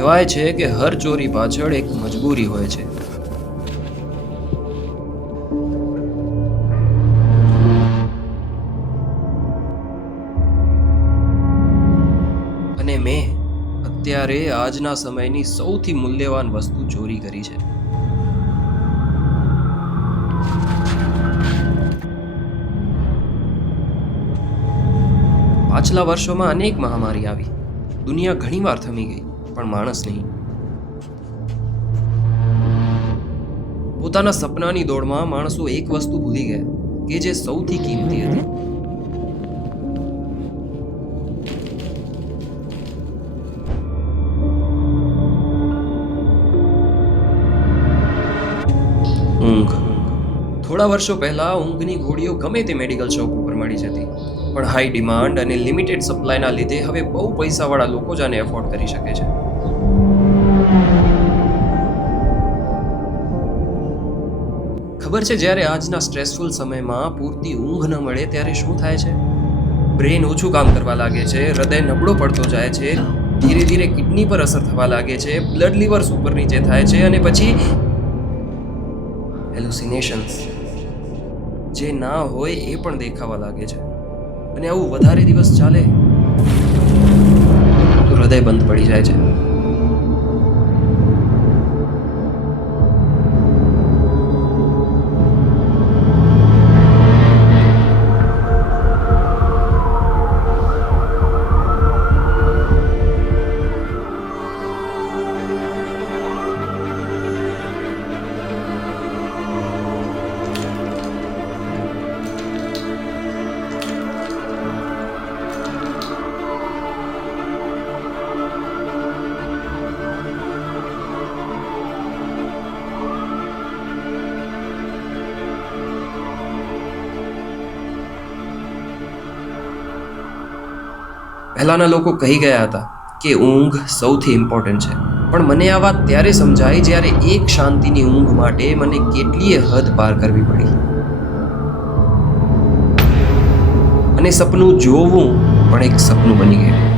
કહેવાય છે કે હર ચોરી પાછળ એક મજબૂરી હોય છે. અને મેં અત્યારે આજના સમયની સૌથી મૂલ્યવાન વસ્તુ ચોરી કરી છે. પાછલા વર્ષોમાં અનેક મહામારી આવી. દુનિયા ઘણીવાર થમી ગઈ, પણ માણસ નહીં. પોતાના સપનાની દોડમાં માણસો એક વસ્તુ ભૂલી ગયા કે જે સૌથી કિંમતી હતી. ઊંઘ. થોડા વર્ષો પહેલા ઊંઘની ગોળીઓ ગમે તે મેડિકલ શોપ ઉપર મળી જતી, પણ હાઈ ડિમાન્ડ અને લિમિટેડ સપ્લાયના લીધે હવે બહુ પૈસાવાળા લોકો જ આને એફોર્ડ કરી શકે છે. ખબર છે, જ્યારે આજના સ્ટ્રેસફુલ સમયમાં પૂરતી ઊંઘ ન મળે ત્યારે શું થાય છે? બ્રેન ઓછું કામ કરવા લાગે છે, હૃદય નબળો પડતો જાય છે, ધીરે ધીરે કિડની પર અસર થવા લાગે છે, બ્લડ લીવર્સ ઉપર નીચે થાય છે, અને પછી હેલુસિનેશન્સ, જે ના હોય એ પણ દેખાવા લાગે છે. અને આવું વધારે દિવસ ચાલે તો હૃદય બંધ પડી જાય છે. પહેલાના લોકો કહી ગયા હતા કે ઊંઘ સૌથી ઇમ્પોર્ટન્ટ છે, પણ મને આ વાત ત્યારે સમજાઈ જ્યારે એક શાંતિની ઊંઘ માટે મને કેટલીય હદ પાર કરવી પડી. અને સપનું જોવું પણ એક સપનું બની ગયું.